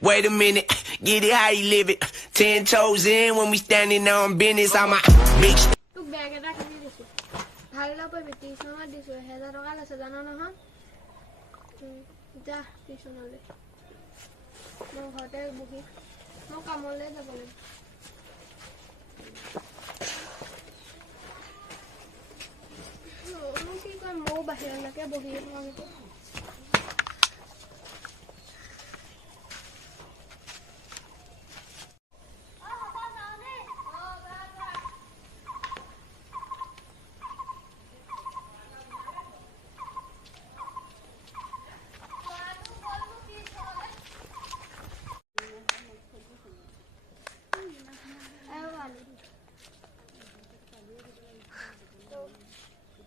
Wait a minute, get it how you live it. 10 toes in when we standing on business. I'm a big. তোক bag এটা কিনি দিছো ভাল লাগবে টিউশনত দিছো 1000 টাকা লৈছে জানো নহয় যা টিউশনলে মই ঘৰতে বহি মই কামলে যাব লাগিব মই কি কম মই বাহিৰলৈকে বহি থাকো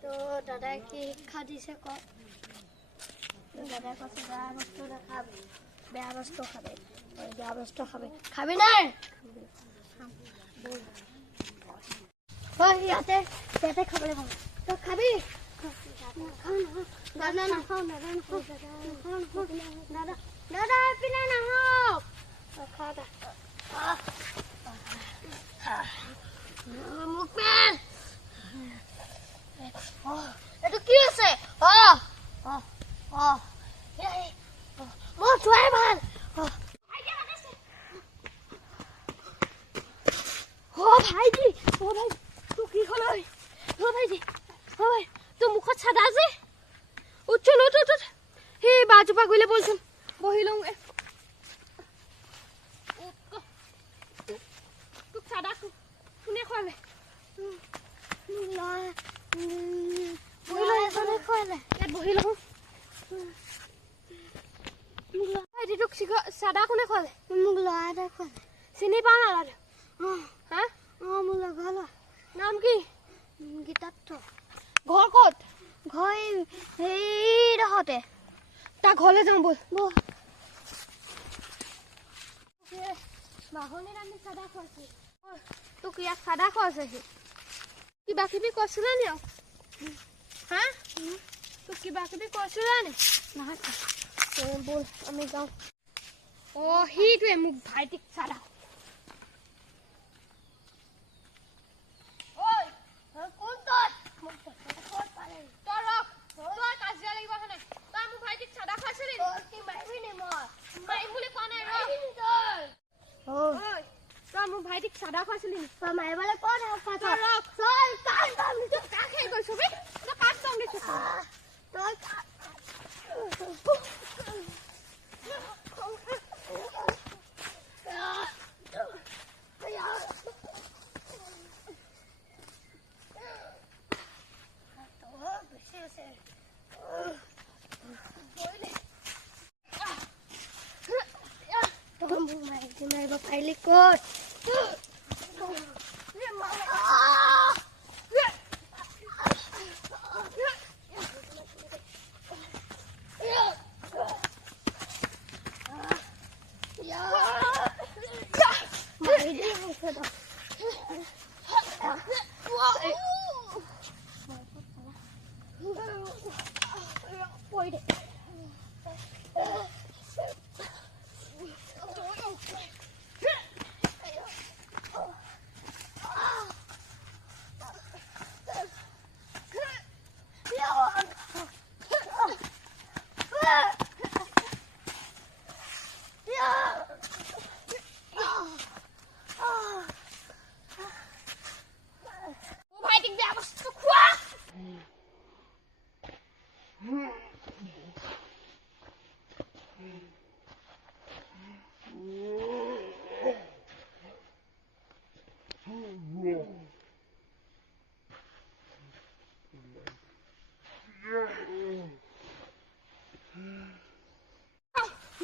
তো দাদা কি শিক্ষা দিছে ক দাদা কৈছে বেয়া বস্তু নাখাবি বেয়া বস্তু খাবি খাবি নাই ইয়াতে খাবলৈ পাব তই খাবি দাদা নাখাওঁ দাদা পিনে নাহক খা মোক পেন এইটো কি আছে মোৰ চোৱাই ভাল ভাইটি তোৰ কি হ'ল ভাইটি তোৰ মুখত চাদা যে উঠ সেই বাজোপা গ'লে বলচোন বহি লওঁ তোক চাদা কোনে খোৱালে বহি লওঁ তোক চাদা কোনে খোৱালে মোক ল'ৰা এটাই খোৱালে চিনি পাওঁ নালাগে হা মোৰ লগৰ নাম কি গীতাৰ্থ ঘৰ ক'ত ঘৰ সেইডোখৰতে তাৰ ঘৰলৈ যাওঁ বল বাহনিত আমি চাদা খুৱাইছোঁ তোক ইয়াত চাদা খুৱাইছে কিবা কিবি কৈছিলে নি হা তোক কিবা কিবি কৈছিলে নি নহয় বল আমি যাওঁ সেইটোৱে মোক ভাইটিক চাদা মোৰ ভাইটিক চাদা খুৱাইছিলি মাৰিবলৈ ক'ত কাষে গৈছো তই কাক চাওঁ দিছো তই মাৰিব পাৰিলি ক'ত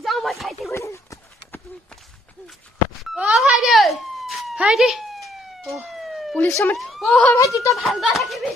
যাও মই ভাইটি গ'লে ভাইটি পুলিচ ভাইটি তই ভাল থাকিবি